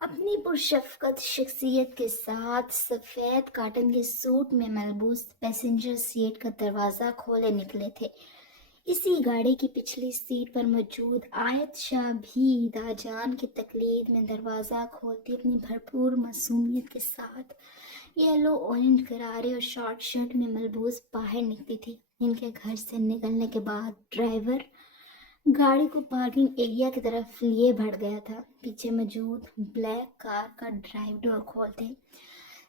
اپنی پرشفقت شخصیت کے ساتھ سفید کاٹن کے سوٹ میں ملبوس پیسنجر سیٹ کا دروازہ کھولے نکلے تھے۔ اسی گاڑی کی پچھلی سیٹ پر موجود آیت شاہ بھی داجان کی تقلید میں دروازہ کھولتی اپنی بھرپور معصومیت کے ساتھ یلو اورنج غرارے اور شارٹ شرٹ میں ملبوس باہر نکلی تھی۔ ان کے گھر سے نکلنے کے بعد ڈرائیور گاڑی کو پارکنگ ایریا کی طرف لیے بڑھ گیا تھا۔ پیچھے موجود بلیک کار کا ڈرائیو ڈور کھولتے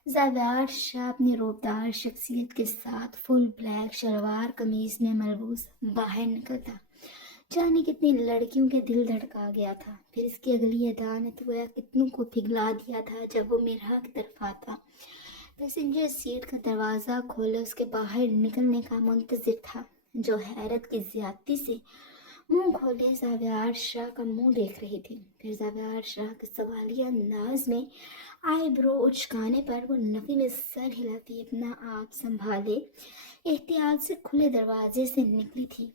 زاویار شاہ اپنی روبدار شخصیت کے ساتھ فل بلیک شلوار قمیض میں ملبوس باہر نکلتا۔ جانے کتنی لڑکیوں کے دل دھڑکا گیا تھا۔ پھر اس کی اگلی ادا نے تو گویا کتنوں کو پگھلا دیا تھا جب وہ میرا کی طرف آتا، پیسنجر سیٹ کا دروازہ کھولے اس کے باہر نکلنے کا منتظر تھا، جو حیرت کی زیادتی سے منہ کھولے زاویار شاہ کا منہ دیکھ رہی تھی۔ پھر زاویار شاہ کے سوالیہ انداز میں آئی برو اچکانے پر وہ نفی میں سر ہلاتی اپنا آپ سنبھالے احتیاط سے کھلے دروازے سے نکلی تھی۔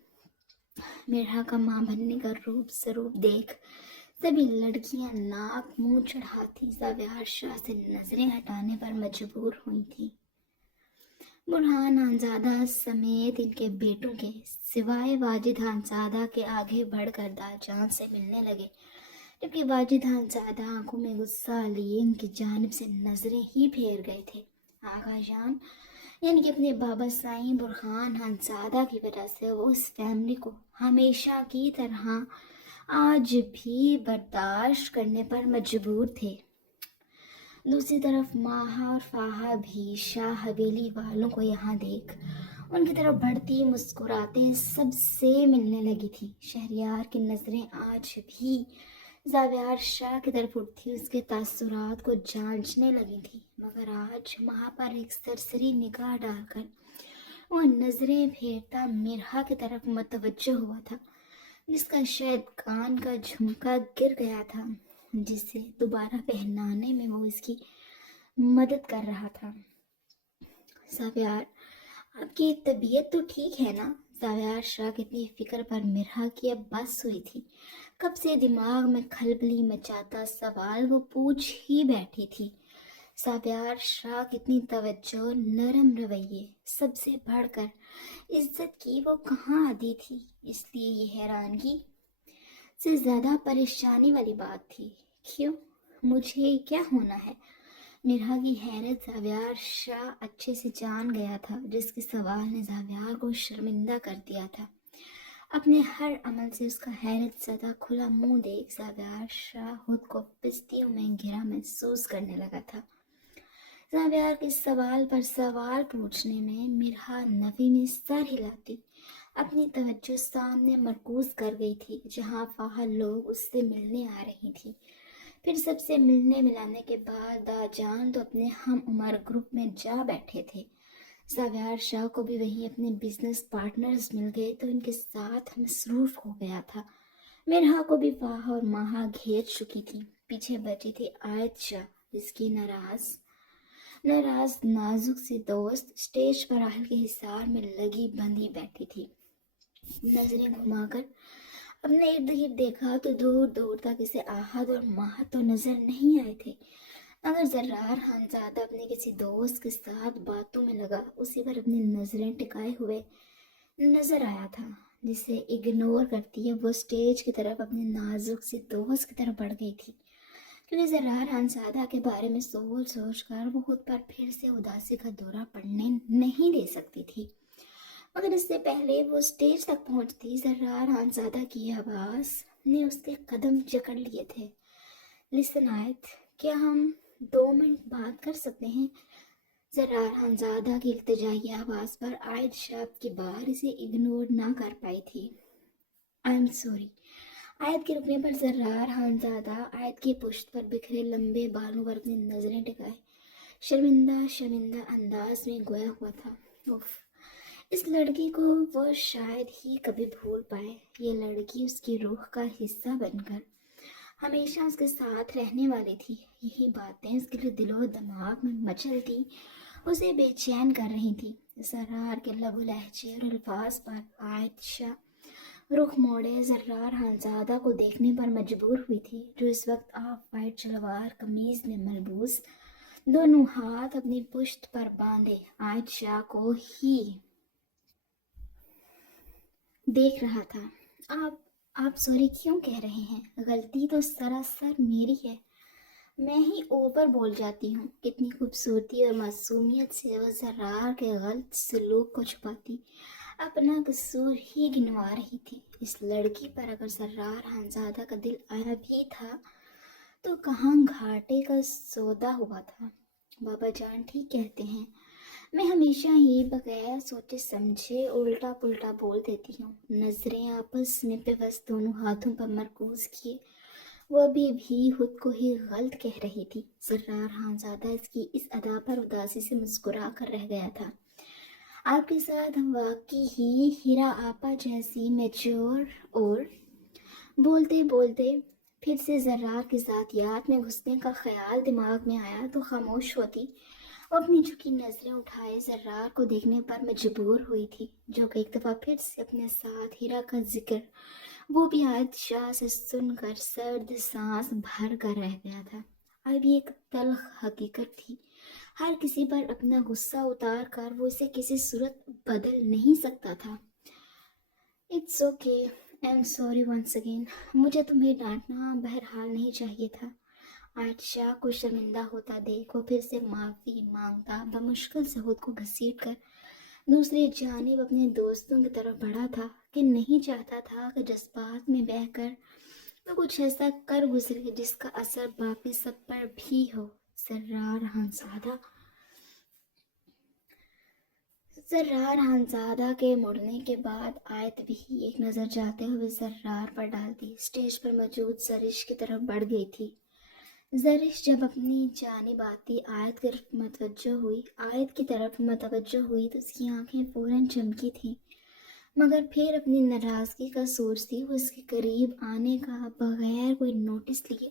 میرا کا ماں بننے کا روپ سروپ دیکھ سبھی لڑکیاں ناک منہ چڑھاتی زاویار شاہ سے نظریں ہٹانے پر مجبور ہوئی تھی۔ برہان خانزادہ سمیت ان کے بیٹوں کے سوائے واجد خانزادہ کے آگے بڑھ کر داجان سے ملنے لگے، جبکہ واجد خانزادہ آنکھوں میں غصہ لیے ان کی جانب سے نظریں ہی پھیر گئے تھے۔ آغا جان یعنی کہ اپنے بابا سائیں برہان خانزادہ کی وجہ سے وہ اس فیملی کو ہمیشہ کی طرح آج بھی برداشت کرنے پر مجبور تھے۔ دوسری طرف ماہا اور فاہا بھی شاہ حویلی والوں کو یہاں دیکھ ان کی طرف بڑھتی مسکراتے سب سے ملنے لگی تھی۔ شہریار کی نظریں آج بھی زاویار شاہ کی طرف اٹھتی اس کے تاثرات کو جانچنے لگی تھی، مگر آج ماہا پر ایک سرسری نگاہ ڈال کر وہ نظریں پھیرتا میرا کی طرف متوجہ ہوا تھا، جس کا شاید کان کا جھمکا گر گیا تھا، جسے دوبارہ پہنانے میں وہ اس کی مدد کر رہا تھا۔ زاویار، آپ کی طبیعت تو ٹھیک ہے نا؟ زاویار شاہ کی اتنی فکر پر مرحا کی اب بس ہوئی تھی۔ کب سے دماغ میں کھلبلی مچاتا سوال وہ پوچھ ہی بیٹھی تھی۔ زاویار شاہ کی اتنی توجہ، نرم رویے، سب سے بڑھ کر عزت کی وہ کہاں آتی تھی، اس لیے یہ حیرانگی سے زیادہ پریشانی والی بات تھی۔ کیوں؟ مجھے کیا ہونا ہے؟ مرحا کی حیرت زاویار شاہ اچھے سے جان گیا تھا، جس کے سوال نے زاویار کو شرمندہ کر دیا تھا۔ اپنے ہر عمل سے اس کا حیرت زدہ کھلا منہ دیکھ زاویار شاہ خود کو پستیوں میں گھرا محسوس کرنے لگا تھا۔ زاویار کے سوال پر سوال پوچھنے میں مرحا نفی میں سر ہلاتی اپنی توجہ سامنے مرکوز کر گئی تھی، جہاں فاہا لوگ اس سے ملنے آ رہی تھی۔ پھر سب سے ملنے ملانے کے بعد داجان تو اپنے ہم عمر گروپ میں جا بیٹھے تھے۔ زاویار شاہ کو بھی وہیں اپنے بزنس پارٹنرز مل گئے تو ان کے ساتھ مصروف ہو گیا تھا۔ مرحا کو بھی فاہا اور ماہا گھیر چکی تھی۔ پیچھے بچی تھی آیت شاہ، جس کی ناراض نازک سی دوست اسٹیج پر اہل کے حصار میں لگی بندھی بیٹھی تھی۔ نظریں گھما کر اپنے ارد گرد دیکھا تو دور دور تک اسے آہد اور ماہد تو نظر نہیں آئے تھے، مگر زرار خانزادہ اپنے کسی دوست کے ساتھ باتوں میں لگا اسی پر اپنی نظریں ٹکائے ہوئے نظر آیا تھا، جسے اگنور کرتی ہے وہ اسٹیج کی طرف اپنے نازک سی دوست کی طرف بڑھ گئی تھی، کیونکہ زرار خانزادہ کے بارے میں سوچ کر وہ خود پر پھر سے اداسی کا دورہ پڑنے نہیں دے سکتی تھی۔ مگر اس سے پہلے وہ اسٹیج تک پہنچتی زرار خانزادہ کی آواز نے اس کے قدم جکڑ لیے تھے۔ لسن آیت، کیا ہم 2 منٹ بات کر سکتے ہیں؟ زرار خانزادہ کی التجائی آواز پر آیت شاہ کی بار اسے اگنور نہ کر پائی تھی۔ آئی ایم سوری۔ آیت کے رکنے پر زرار خانزادہ آیت کی پشت پر بکھرے لمبے بالوں پر اپنی نظریں ٹکائے شرمندہ انداز میں گویا ہوا تھا۔ اف، اس لڑکی کو وہ شاید ہی کبھی بھول پائے۔ یہ لڑکی اس کی روح کا حصہ بن کر ہمیشہ اس کے ساتھ رہنے والی تھی۔ یہی باتیں اس کے لیے دل و دماغ میں مچلتی اسے بے چین کر رہی تھی۔ زرار کے لب و لہجے اور الفاظ پر آیت شاہ رخ موڑے زرار خانزادہ کو دیکھنے پر مجبور ہوئی تھی، جو اس وقت آف وائٹ شلوار قمیض میں ملبوس، دونوں ہاتھ اپنی پشت پر باندھے عائشہ کو ہی دیکھ رہا تھا۔ آپ سوری کیوں کہہ رہے ہیں؟ غلطی تو سراسر میری ہے، میں ہی اوپر بول جاتی ہوں۔ کتنی خوبصورتی اور معصومیت سے وہ زرار کے غلط سلوک کو چھپاتی، اپنا قصور ہی گنوا رہی تھی۔ اس لڑکی پر اگر زرار خانزادہ کا دل آیا بھی تھا تو کہاں گھاٹے کا سودا ہوا تھا۔ بابا جان ٹھیک کہتے ہیں، میں ہمیشہ ہی بغیر سوچے سمجھے الٹا پلٹا بول دیتی ہوں۔ نظریں آپس میں پیوست دونوں ہاتھوں پر مرکوز کیے وہ بھی خود کو ہی غلط کہہ رہی تھی۔ زرار خانزادہ اس کی اس ادا پر اداسی سے مسکرا کر رہ گیا تھا۔ آپ کے ساتھ واقعی ہی ہیرا آپا جیسی میچور اور بولتے بولتے پھر سے زرار کی ذاتیات میں گھسنے کا خیال دماغ میں آیا تو خاموش ہوتی۔ وہ اپنی جھکی نظریں اٹھائے زرار کو دیکھنے پر مجبور ہوئی تھی، جو کہ ایک دفعہ پھر سے اپنے ساتھ ہیرا کا ذکر وہ بھی عائشہ سے سن کر سرد سانس بھر کر رہ گیا تھا۔ اب یہ ایک تلخ حقیقت تھی، ہر کسی پر اپنا غصہ اتار کر وہ اسے کسی صورت بدل نہیں سکتا تھا۔ It's okay, I am sorry once again, مجھے تمہیں ڈانٹنا بہرحال نہیں چاہیے تھا۔ عائشہ کو شرمندہ ہوتا دیکھ وہ پھر سے معافی مانگتا بمشکل سے خود کو گھسیٹ کر دوسری جانب اپنے دوستوں کی طرف بڑھا تھا کہ نہیں چاہتا تھا کہ جذبات میں بہہ کر وہ کچھ ایسا کر گزرے جس کا اثر باقی سب پر بھی ہو۔ زرار خانزادہ کے مڑنے کے بعد آیت بھی ایک نظر جاتے ہوئے زرار پر ڈالتی اسٹیج پر موجود زرش کی طرف بڑھ گئی تھی۔ زرش جب اپنی جانب آتی آیت کی طرف متوجہ ہوئی تو اس کی آنکھیں فوراً چمکی تھیں، مگر پھر اپنی ناراضگی کا سورج سے وہ اس کے قریب آنے کا بغیر کوئی نوٹس لیے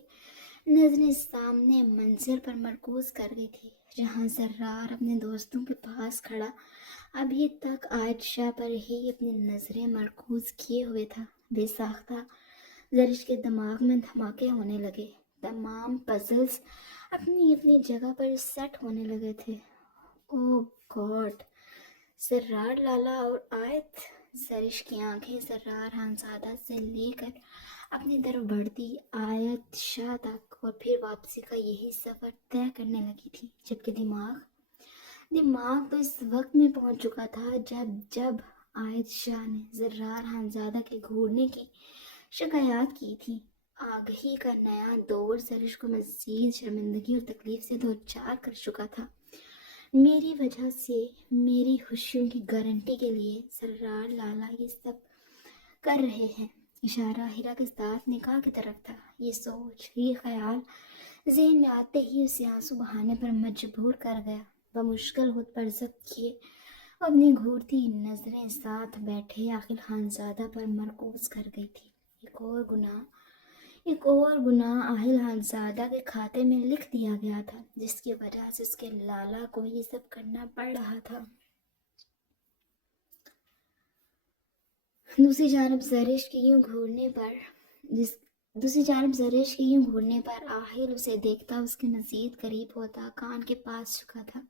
نظریں سامنے منظر پر مرکوز کر گئی تھی، جہاں زرار اپنے دوستوں کے پاس کھڑا ابھی تک عائشہ پر ہی اپنی نظریں مرکوز کیے ہوئے تھا۔ بے ساختہ زرش کے دماغ میں دھماکے ہونے لگے، تمام پزلز اپنی اپنی جگہ پر سیٹ ہونے لگے تھے۔ او گاڈ، زرار لالا اور آیت! زرش کی آنکھیں زرار خانزادہ سے لے کر اپنی طرف بڑھتی عائشہ تک اور پھر واپسی کا یہی سفر طے کرنے لگی تھی، جبکہ دماغ تو اس وقت میں پہنچ چکا تھا جب عائشہ نے زرار خانزادہ کے گھورنے کی شکایات کی تھی۔ آگہی کا نیا دور زرش کو مزید شرمندگی اور تکلیف سے دوچار کر چکا تھا۔ میری وجہ سے میری خوشیوں کی گارنٹی کے لیے زرار لالا یہ سب کر رہے ہیں۔ اشارہ ہیرا کے ساتھ نکاح کی طرف تھا۔ یہ سوچ، یہ خیال ذہن میں آتے ہی اسے آنسو بہانے پر مجبور کر گیا۔ بمشکل خود پر ضبط کیے وہ اپنی گھورتی نظریں ساتھ بیٹھے عاقل خانزادہ پر مرکوز کر گئی تھی۔ ایک اور گناہ عاقل خانزادہ کے کھاتے میں لکھ دیا گیا تھا، جس کی وجہ سے اس کے لالا کو یہ سب کرنا پڑ رہا تھا۔ دوسری جانب زرش کے یوں گھورنے پر آہل اسے دیکھتا، اس کے مزید قریب ہوتا، کان کے پاس جھکا تھا۔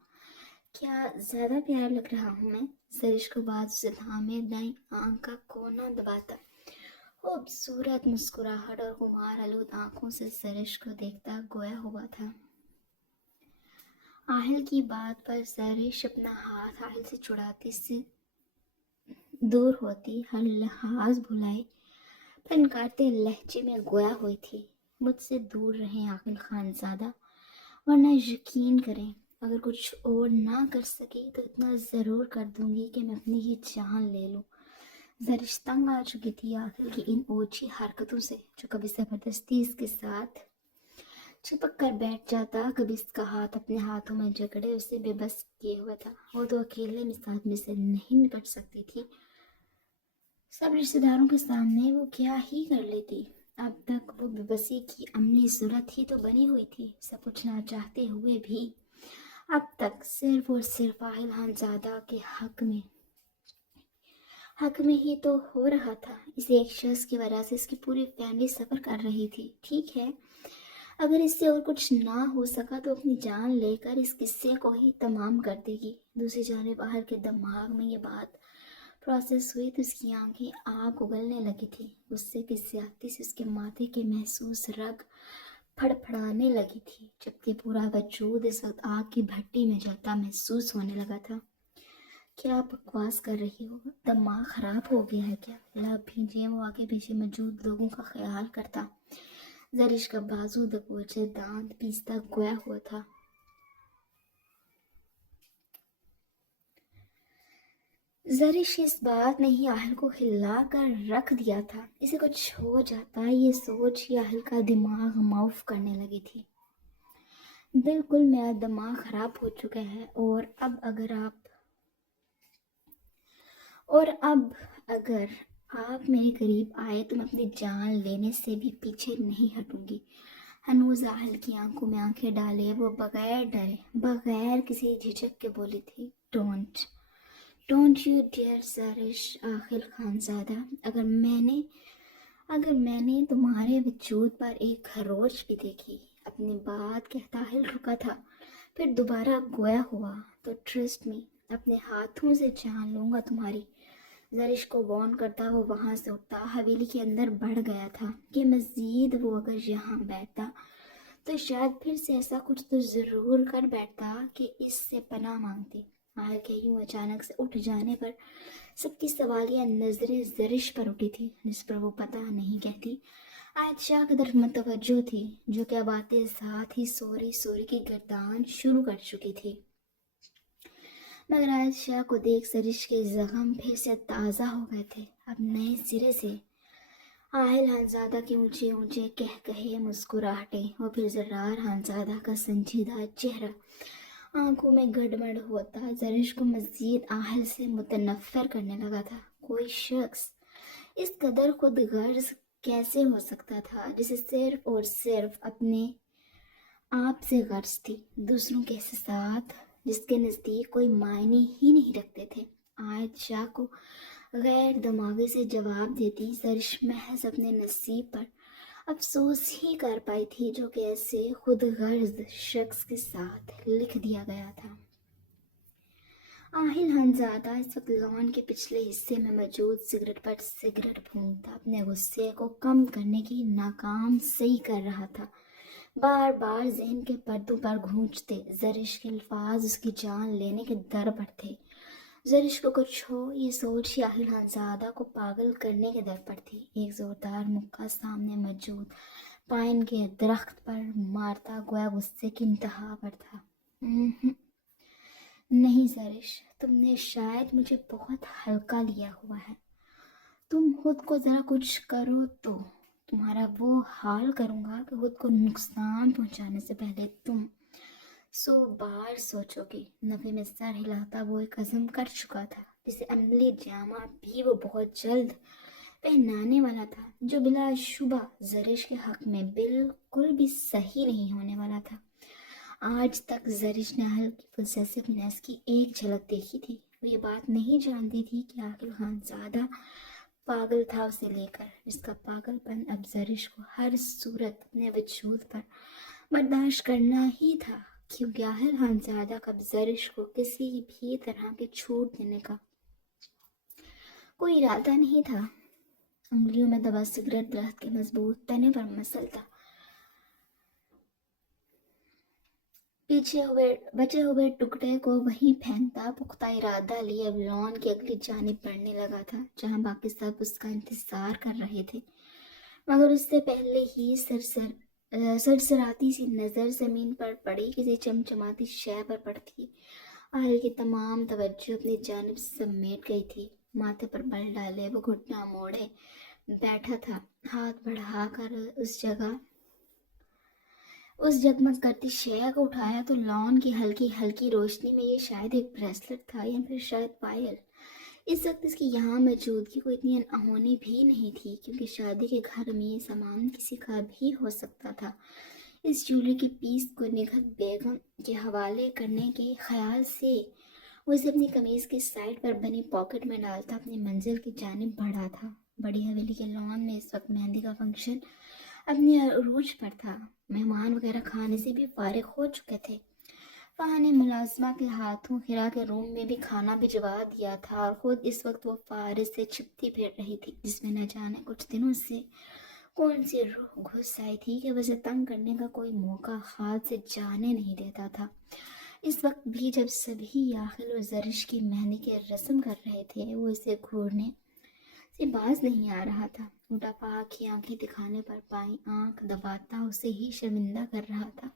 کیا زیادہ پیارا لگ رہا ہوں میں؟ زرش کو بات سے تھامے دائیں آنکھ کا کونا دباتا خوبصورت مسکراہٹ اور خمار آلود آنکھوں سے زرش کو دیکھتا گویا ہوا تھا۔ آہل کی بات پر زرش اپنا ہاتھ آہل سے چھڑاتی سے دور ہوتی، ہر لحاظ بھلائے پھنکارتے لہجے میں گویا ہوئی تھی، مجھ سے دور رہیں عاقل خانزادہ، ورنہ یقین کریں اگر کچھ اور نہ کر سکی تو اتنا ضرور کر دوں گی کہ میں اپنی ہی جان لے لوں۔ زرش تنگ آ چکی تھی عاقل کی ان اوچھی حرکتوں سے، جو کبھی زبردستی اس کے ساتھ چپک کر بیٹھ جاتا، کبھی اس کا ہاتھ اپنے ہاتھوں میں جکڑے اسے بے بس کیے ہوئے تھا۔ وہ تو اکیلے میں اس آدمی سے نہیں نپٹ سکتی تھی، سب رشتہ داروں کے سامنے وہ کیا ہی کر لیتی۔ اب تک وہ بے بسی کی عملی صورت ہی تو بنی ہوئی تھی، سب کچھ نہ چاہتے ہوئے بھی اب تک صرف اور صرف عاقل خانزادہ کے حق حق میں ہی تو ہو رہا تھا. اسے ایک شخص کی وجہ سے اس کی پوری فیملی سفر کر رہی تھی. ٹھیک ہے، اگر اس سے اور کچھ نہ ہو سکا تو اپنی جان لے کر اس قصے کو ہی تمام کر دے گی. دوسری جانب باہر کے دماغ میں یہ بات پروسیس ہوئی تو اس کی آنکھیں آگ اگلنے لگی تھی. غصے کی زیادتی سے اس کے ماتھے کے محسوس رگ پھڑ پھڑانے لگی تھی، جبکہ پورا وجود اس وقت آگ کی بھٹی میں جلتا محسوس ہونے لگا تھا. کیا بکواس کر رہی ہو؟ دماغ خراب ہو گیا ہے کیا؟ لب بھیجے وہ آگے پیچھے موجود لوگوں کا خیال کرتا. زرش کا بازو دبوچے دانت پیستا گویا ہوا تھا. زرش اس بات نے ہی آہل کو ہلا کر رکھ دیا تھا. اسے کچھ ہو جاتا یہ سوچ ہی آہل کا دماغ معاف کرنے لگی تھی. بالکل میرا دماغ خراب ہو چکا ہے اور اب اگر آپ میرے قریب آئے تو میں اپنی جان لینے سے بھی پیچھے نہیں ہٹوں گی. ہنوز آہل کی آنکھوں میں آنکھیں ڈالے وہ بغیر ڈرے بغیر کسی جھجک کے بولی تھی. ڈونٹ یو ڈیئر زرش عاقل خانزادہ. اگر میں نے تمہارے وجود پر ایک خروش بھی دیکھی. اپنی بات کہتا آہل رکا تھا، پھر دوبارہ گویا ہوا. تو ٹرسٹ می، اپنے ہاتھوں سے جان لوں گا تمہاری. زرش کو وارن کرتا وہ وہاں سے اٹھتا حویلی کے اندر بڑھ گیا تھا کہ مزید وہ اگر یہاں بیٹھتا تو شاید پھر سے ایسا کچھ تو ضرور کر بیٹھتا کہ اس سے پناہ مانگتی. آہل کے یوں اچانک سے اٹھ جانے پر سب کی سوالیہ نظریں زرش پر اٹھی تھی، جس پر وہ پتہ نہیں کہتی عائشہ کی طرف متوجہ تھی، جو کہ اب آتے ساتھ ہی سوری کی گردان شروع کر چکی تھی. مگر عائشہ کو دیکھ زرش کے زخم پھر سے تازہ ہو گئے تھے. اب نئے سرے سے آہل خانزادہ کے اونچے کہے مسکراہٹیں اور پھر زرار خانزادہ کا سنجیدہ چہرہ آنکھوں میں گڑبڑ ہوتا زرش کو مزید آہل سے متنفر کرنے لگا تھا. کوئی شخص اس قدر خود غرض کیسے ہو سکتا تھا جسے صرف اور صرف اپنے آپ سے غرض تھی، دوسروں کے احساسات جس کے نزدیک کوئی معنی ہی نہیں رکھتے تھے. عائشہ کو غیر دماغی سے جواب دیتی زرش محض اپنے نصیب پر افسوس ہی کر پائی تھی جو کہ ایسے خود غرض شخص کے ساتھ لکھ دیا گیا تھا. آہل خانزادہ اس وقت لان کے پچھلے حصے میں موجود سگریٹ پر سگریٹ پھونکتا اپنے غصے کو کم کرنے کی ناکام سعی کر رہا تھا. بار بار ذہن کے پردوں پر گونجتے زرش کے الفاظ اس کی جان لینے کے در پر تھے. زرش کو کچھ ہو یہ سوچ ہی آہل خانزادہ کو پاگل کرنے کے در پر تھی. ایک زوردار مکہ سامنے موجود پائن کے درخت پر مارتا گویا غصے کی انتہا پر تھا. نہیں زرش، تم نے شاید مجھے بہت ہلکا لیا ہوا ہے. تم خود کو ذرا کچھ کرو تو تمہارا وہ حال کروں گا کہ خود کو نقصان پہنچانے سے پہلے تم 100 بار سوچو گی. نفے میں سر ہلاتا وہ ایک عزم کر چکا تھا جسے عملی جامہ بھی وہ بہت جلد پہنانے والا تھا، جو بلا شبہ زرش کے حق میں بالکل بھی صحیح نہیں ہونے والا تھا. آج تک زرش نے آہل کی پوزیسونیس کی ایک جھلک دیکھی تھی. وہ یہ بات نہیں جانتی تھی کہ آہل خانزادہ پاگل تھا اسے لے کر، جس کا پاگل پن اب زرش کو ہر صورت اپنے وجود پر برداشت کرنا ہی تھا، کیونکہ آہل خانزادہ کا اب زرش کو کسی بھی طرح کے چھوٹ دینے کا کوئی ارادہ نہیں تھا. انگلیوں میں دبا سگریٹ درخت کے مضبوط تنے پر مسلتا بچے ہوئے ٹکڑے کو وہیں پھینکتا پختہ ارادہ لیے اب لان کی اگلی جانب بڑھنے لگا تھا جہاں باقی سب اس کا انتظار کر رہے تھے. مگر اس سے پہلے ہی سرسراتی سی نظر زمین پر پڑی کسی چمچماتی شے پر پڑتی آہل کی تمام توجہ اپنی جانب سمیٹ گئی تھی. ماتھے پر بل ڈالے وہ گھٹنا موڑے بیٹھا تھا، ہاتھ بڑھا کر اس جگمگ کرتی شے کو اٹھایا تو لان کی ہلکی روشنی میں یہ شاید ایک بریسلٹ تھا یا پھر شاید پائل. اس وقت اس کی یہاں موجودگی کوئی اتنی انہونی بھی نہیں تھی کیونکہ شادی کے گھر میں یہ سامان کسی کا بھی ہو سکتا تھا. اس جویلری کی پیس کو نگہت بیگم کے حوالے کرنے کے خیال سے وہ اسے اپنی قمیض کی سائڈ پر بنی پاکٹ میں ڈالتا اپنی منزل کی جانب بڑھا تھا۔ بڑی حویلی کے لان میں اس وقت مہندی کا فنکشن اپنی عروج پر تھا۔ مہمان وغیرہ کھانے سے بھی فارغ ہو چکے تھے۔ فہا نے ملازمہ کے ہاتھوں ہیرا کے روم میں بھی کھانا بھجوا دیا تھا اور خود اس وقت وہ فارس سے چھپتی پھر رہی تھی، جس میں نہ جانے کچھ دنوں سے کون سی روح گھس آئی تھی کہ اسے تنگ کرنے کا کوئی موقع ہاتھ سے جانے نہیں دیتا تھا۔ اس وقت بھی جب سبھی یاخل و زرش کی مہندی کے رسم کر رہے تھے، وہ اسے گھورنے سے باز نہیں آ رہا تھا۔ الٹا فہا کی آنکھیں دکھانے پر بائیں آنکھ دباتا اسے ہی شرمندہ کر رہا تھا،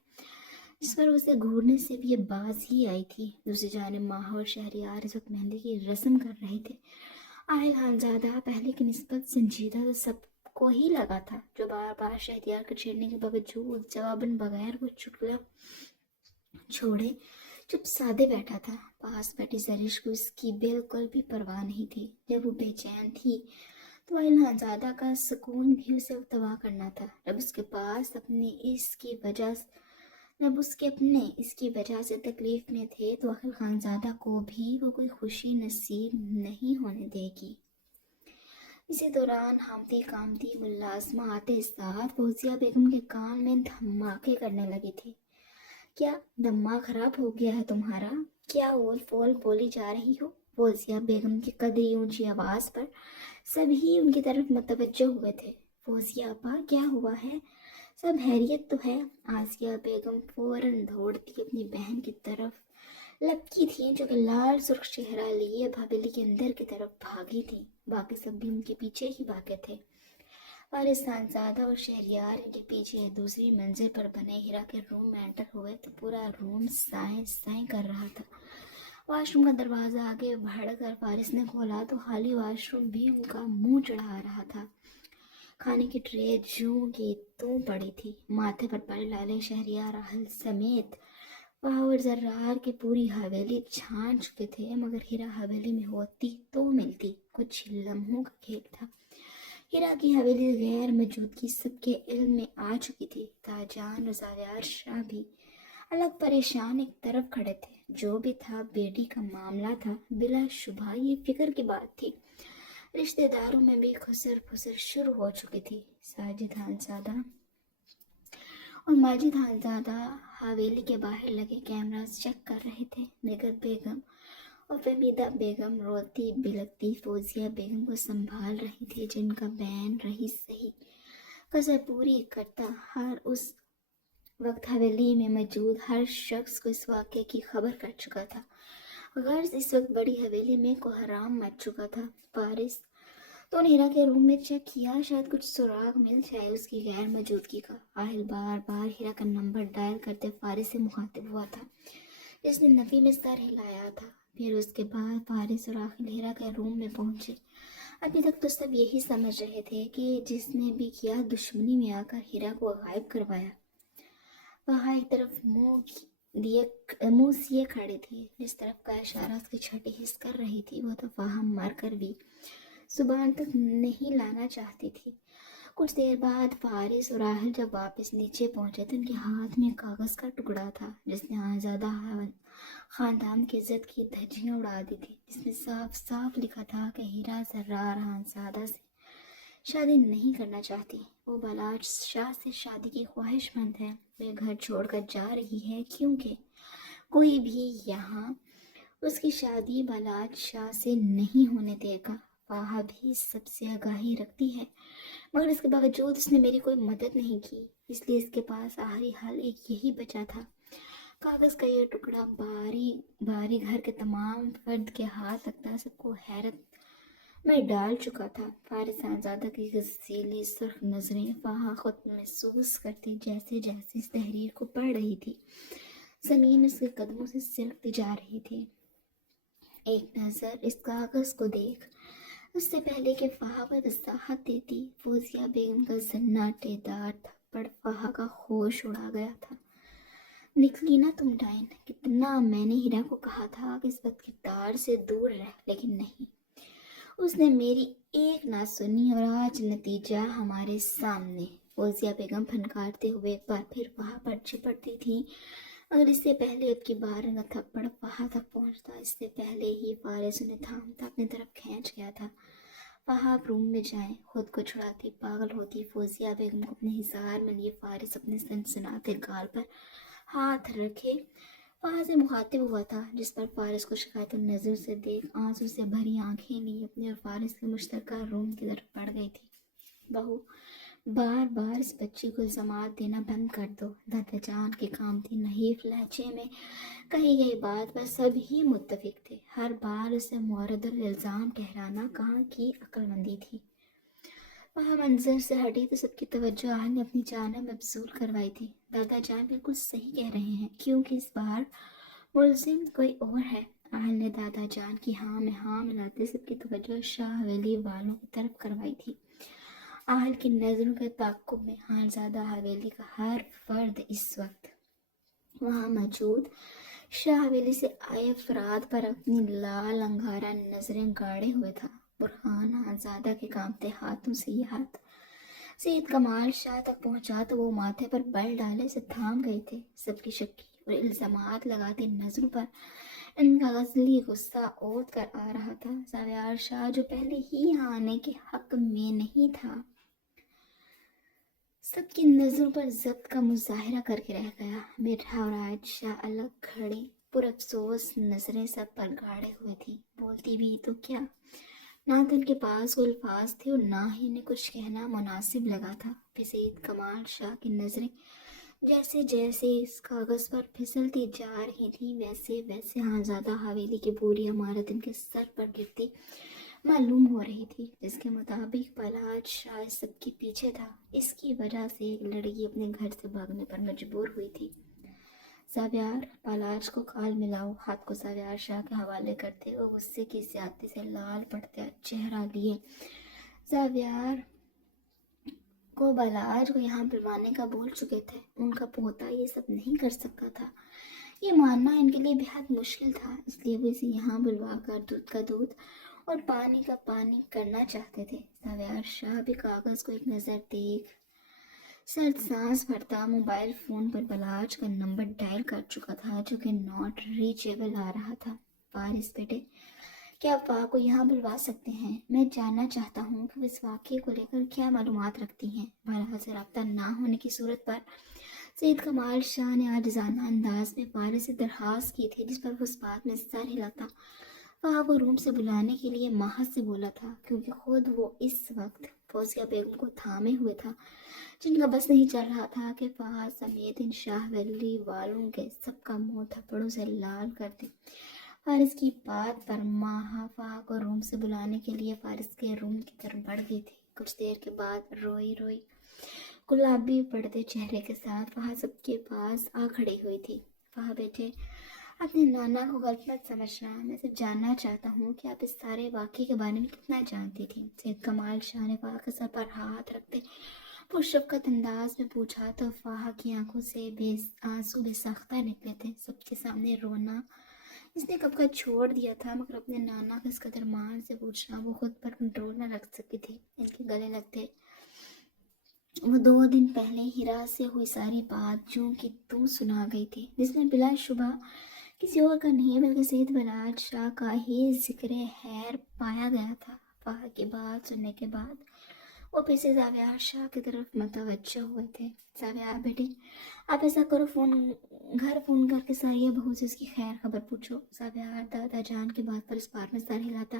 جس پر اسے گھورنے سے بھی یہ باز ہی آئی تھی۔ دوسری جانب ماہا اور شہریار اس وقت مہندی کی رسم کر رہے تھے۔ آہل خانزادہ پہلے کی نسبت سنجیدہ تو سب کو ہی لگا تھا، جو بار بار شہریار کے چھیڑنے کے باوجود جواباً بغیر وہ چٹکلا چھوڑے چپ سادے بیٹھا تھا۔ پاس بیٹھی زرش کو اس کی بالکل بھی پرواہ نہیں تھی۔ جب وہ بے چین تھی تو آہل خانزادہ کا سکون بھی اسے تباہ کرنا تھا۔ جب اس کے اپنے اس کی وجہ سے تکلیف میں تھے تو آہل خانزادہ کو بھی وہ کوئی خوشی نصیب نہیں ہونے دے گی۔ اسی دوران ہامتی کامتی ملازمہ آتے ساتھ فوزیہ بیگم کے کان میں دھماکے کرنے لگی تھی۔ کیا دماغ خراب ہو گیا ہے تمہارا؟ کیا اول فول بولی جا رہی ہو؟ فوزیہ بیگم کی قدری اونچی آواز پر سبھی ان کی طرف متوجہ ہوئے تھے۔ فوزیہ اپا، کیا ہوا ہے؟ سب خیریت تو ہے؟ آسیہ بیگم فوراً دوڑتی اپنی بہن کی طرف لپکی تھیں، جو کہ لال سرخ چہرہ لیے حویلی کے اندر کی طرف بھاگی تھیں۔ باقی سب بھی ان کے پیچھے ہی بھاگے تھے۔ فارس خانزادہ اور شہریار ان کے پیچھے دوسری منزل پر بنے ہیرا کے روم میں انٹر ہوئے تو پورا روم سائیں سائیں کر رہا تھا۔ واش روم کا دروازہ آگے بڑھ کر فارس نے کھولا تو خالی واش روم بھی ان کا منہ چڑھا رہا تھا۔ کھانے کی ٹرے جوں کی توں پڑی تھی۔ ماتھے پر بڑے لالے شہریار اہل سمیت فہا اور زرار کی پوری حویلی چھان چکے تھے، مگر ہیرا حویلی میں ہوتی تو ملتی۔ کچھ لمحوں کا کھیل تھا۔ ہیرا کی حویلی غیر موجودگی سب کے علم میں آ چکی تھی۔ تاجان اور زاریار شاہ بھی الگ پریشان ایک طرف کھڑے تھے۔ جو بھی تھا بیٹی کا معاملہ تھا، بلا شبہ یہ فکر کی بات تھی۔ رشتہ داروں میں بھی خسر پھسر شروع ہو چکی تھی۔ ساجد خانزادہ اور ماجد خانزادہ حویلی کے باہر لگے کیمراز چیک کر رہے تھے۔ نگہت بیگم اور فہمیدہ بیگم روتی بلکتی فوزیہ بیگم کو سنبھال رہی تھی، جن کا بین رہی صحیح کسر پوری کرتا ہر اس وقت حویلی میں موجود ہر شخص کو اس واقعے کی خبر کر چکا تھا۔ غرض اس وقت بڑی حویلی میں کوہرام مچ چکا تھا۔ فارس تو نے ہیرا کے روم میں چیک کیا، شاید کچھ سراغ مل جائے اس کی غیر موجودگی کا۔ آہل بار بار ہیرا کا نمبر ڈائل کرتے فارس سے مخاطب ہوا تھا، جس نے نفی میں سر ہلایا تھا۔ پھر اس کے بعد فارس اور آخر ہیرا کے روم میں پہنچے۔ ابھی تک تو سب یہی سمجھ رہے تھے کہ جس نے بھی کیا دشمنی میں آ کر ہیرا کو غائب کروایا۔ وہاں ایک طرف منہ سیے کھڑی تھی، جس طرف کا اشارہ اس کی چھٹی حس کر رہی تھی، وہ تو فہم مر کر بھی زبان تک نہیں لانا چاہتی تھی۔ کچھ دیر بعد فارس اور راحل جب واپس نیچے پہنچے تو ان کے ہاتھ میں کاغذ کا ٹکڑا تھا، جس نے آزادہ خاندان کی عزت کی دھجیاں اڑا دی تھی، جس میں صاف صاف لکھا تھا کہ ہیرا زرار خانزادہ سے شادی نہیں کرنا چاہتی۔ وہ بلاٹ شاہ سے شادی کی خواہش مند ہے۔ وہ گھر چھوڑ کر جا رہی ہے کیونکہ کوئی بھی یہاں اس کی شادی بلاٹ شاہ سے نہیں ہونے دے گا۔ فہا بھی سب سے آگاہی رکھتی ہے، مگر اس کے باوجود اس نے میری کوئی مدد نہیں کی، اس لیے اس کے پاس آخری حل ایک یہی بچا تھا۔ کاغذ کا یہ ٹکڑا باری باری گھر کے تمام فرد کے ہاتھ رکھتا سب کو حیرت میں ڈال چکا تھا۔ فارس خانزادہ کی غزیلی سرخ نظریں فہا خود محسوس کرتی جیسے جیسے اس تحریر کو پڑھ رہی تھی، زمین اس کے قدموں سے سلکتی جا رہی تھی۔ ایک نظر اس کاغذ کو دیکھ، اس سے پہلے کہ فہا کو وضاحت دیتی، فوزیہ بیگم کا سناٹے دار تھپڑ فہا کا ہوش اڑا گیا تھا۔ نکلی نا تم ڈائن! کتنا میں نے ہیرا کو کہا تھا کہ اس بد کردار سے دور رہ، لیکن نہیں، اس نے میری ایک نہ سنی اور آج نتیجہ ہمارے سامنے۔ فوزیہ بیگم پھنکارتے ہوئے ایک بار پھر وہاں پر چپٹتی تھی، اگر اس سے پہلے اب کی بار کا تھپڑ وہاں تک پہنچتا، اس سے پہلے ہی فارس انہیں تھامتا، اپنی طرف کھینچ گیا تھا۔ وہاں آپ روم میں جائیں، خود کو چھڑاتی پاگل ہوتی فوزیہ بیگم کو اپنے ہزار میں یہ فارس اپنے سنسناتے گال پر ہاتھ رکھے وہاں سے مخاطب ہوا تھا، جس پر فارس کو شکایت نظر سے دیکھ آنسو سے بھری آنکھیں لی اپنے اور فارس کے مشترکہ روم کی طرف بڑھ گئی تھی۔ بہو، بار بار اس بچی کو الزامات دینا بند کر دو۔ دادا جان کے کامتی نحیف لہجے میں کہی گئی بات پر سب ہی متفق تھے۔ ہر بار اسے مورد الزام ٹھہرانا کہاں کی عقل مندی تھی۔ وہاں منظر سے ہٹی تو سب کی توجہ آہل نے اپنی جانب مبذول کروائی تھی۔ دادا جان بالکل صحیح کہہ رہے ہیں، کیونکہ اس بار ملزم کوئی اور ہے۔ آہل نے دادا جان کی ہاں میں ہاں ملاتے سب کی توجہ شاہ حویلی والوں کی طرف کروائی تھی۔ آہل کی نظروں کے تعاقب میں خانزادہ حویلی کا ہر فرد اس وقت وہاں موجود شاہ حویلی سے آئے افراد پر اپنی لال انگارہ نظریں گاڑے ہوئے تھا۔ برہان خانزادہ کے کانپتے ہاتھوں سے یہ ہاتھ سید کمال شاہ تک پہنچا تو وہ ماتھے پر بل ڈالے سے تھام گئے تھے۔ سب کی شکی اور الزامات لگاتی نظروں پر ان کا غزلی غصہ اوت کر آ رہا تھا۔ ساویار شاہ جو پہلے ہی یہاں آنے کے حق میں نہیں تھا، سب کی نظروں پر ضبط کا مظاہرہ کر کے رہ گیا۔ میٹھا اور عائد شاہ الگ کھڑے پر افسوس نظریں سب پر گاڑے ہوئے تھی۔ بولتی بھی تو کیا، نہ تو ان کے پاس کوئی الفاظ تھے اور نہ ہی انہیں کچھ کہنا مناسب لگا تھا۔ پھر سید کمال شاہ کی نظریں جیسے جیسے اس کاغذ پر پھسلتی جا رہی تھیں، ویسے ویسے خانزادہ حویلی کی پوری عمارت ان کے سر پر گرتی معلوم ہو رہی تھی، جس کے مطابق پالاد شاہ اس سب کے پیچھے تھا۔ اس کی وجہ سے ایک لڑکی اپنے گھر سے بھاگنے پر مجبور ہوئی تھی۔ ساویار، پالاج کو کال ملاؤ۔ ہاتھ کو ساویار شاہ کے حوالے کرتے وہ غصے کی زیادتی سے لال پڑتا چہرہ لیے ساویار کو بالاج کو یہاں بلوانے کا بول چکے تھے۔ ان کا پوتا یہ سب نہیں کر سکتا تھا، یہ ماننا ان کے لیے بہت مشکل تھا، اس لیے وہ اسے یہاں بلوا کر دودھ کا دودھ اور پانی کا پانی کرنا چاہتے تھے۔ ساویار شاہ بھی کاغذ کو ایک نظر دیکھ سرد سانس بھرتا موبائل فون پر بالاج کا نمبر ڈائل کر چکا تھا، جو کہ ناٹ ریچیبل آ رہا تھا۔ فارس بیٹے، کیا آپ فا کو یہاں بلوا سکتے ہیں؟ میں جاننا چاہتا ہوں کہ وہ اس واقعے کو لے کر کیا معلومات رکھتی ہیں۔ بالاج سے رابطہ نہ ہونے کی صورت پر سید کمال شاہ نے عاجزانہ انداز میں فارس سے درخواست کی تھی، جس پر وہ اس بات میں سر ہلاتا فا کو روم سے بلانے کے لیے محض سے بولا تھا، کیونکہ خود وہ اس وقت فوزیہ بیگم کو تھامے ہوئے تھا، جن کا بس نہیں چل رہا تھا کہ فا سمیت ان شاہ ولی والوں کے سب کا منہ تھپڑوں سے لال کر دے۔ فارس کی بات پر ماہا فا کو روم سے بلانے کے لیے فارس کے روم کی طرف بڑھ گئی تھی۔ کچھ دیر کے بعد روئی روئی گلابی پڑتے چہرے کے ساتھ وہاں سب کے پاس آ کھڑی ہوئی تھی۔ فا بیٹے، اپنے نانا کو غلط مت سمجھنا، میں صرف جاننا چاہتا ہوں کہ آپ اس سارے واقعے کے بارے میں کتنا جانتی تھی۔ سید کمال شاہ نے فا کے سر پر ہاتھ رکھتے پرشفقت انداز میں پوچھا تو فا کی آنکھوں سے آنسو بے ساختہ نکلے تھے۔ سب کے سامنے رونا اس نے کب کا چھوڑ دیا تھا، مگر اپنے نانا کا اس قدر مان سے پوچھنا وہ خود پر کنٹرول نہ رکھ سکی تھی۔ ان کے گلے لگتے وہ 2 دن پہلے ہرا سے ہوئی ساری بات جوں کہ تو سنا گئی تھی، جس میں بلا شبہ کسی اور کا نہیں بلکہ سید بالاج شاہ کا ہی ذکر خیر پایا گیا تھا۔ فا کی بات سننے کے بعد وہ پھر سے ساویار شاہ کی طرف متوجہ ہوئے تھے۔ ساویار بیٹے، آپ ایسا کرو، گھر فون کر کے ساریہ بہو سے اس کی خیر خبر پوچھو۔ ساویار دادا جان کی بات پر اس بار میں سر ہلاتا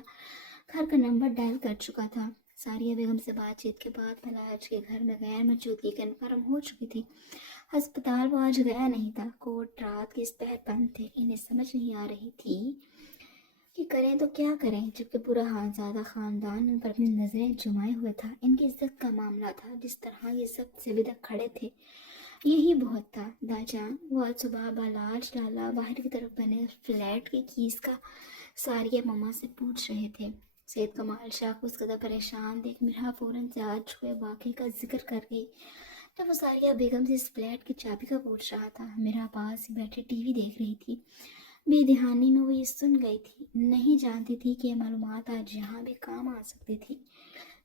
گھر کا نمبر ڈائل کر چکا تھا۔ ساریہ بیگم سے بات چیت کے بعد بالاج کے گھر میں غیر موجودگی کنفرم ہو چکی تھی۔ ہسپتال وہ آج گیا نہیں تھا، کوٹ رات کے اس پہر بند تھے۔ انہیں سمجھ نہیں آ رہی تھی کہ کریں تو کیا کریں، جبکہ پورا خانزادہ خاندان ان پر اپنی نظریں جمائے ہوئے تھا۔ ان کی عزت کا معاملہ تھا، جس طرح یہ سب سے بدک کھڑے تھے یہی بہت تھا۔ داجان، وہ آج صبح بالاج لالا باہر کی طرف بنے فلیٹ کی کیس کا ساریہ ماما سے پوچھ رہے تھے۔ سید کمال شاہ کو اس قدر پریشان دیکھ مرحا فوراً سے آج ہوئے واقعے کا ذکر کر گئی۔ جب وہ ساریہ بیگم سے اس فلیٹ کی چابی کا پوچھ رہا تھا، مرحا پاس ہی بیٹھے ٹی وی دیکھ رہی تھی۔ بے دہانی میں وہ یہ سن گئی تھی، نہیں جانتی تھی کہ یہ معلومات آج یہاں بھی کام آ سکتی تھی۔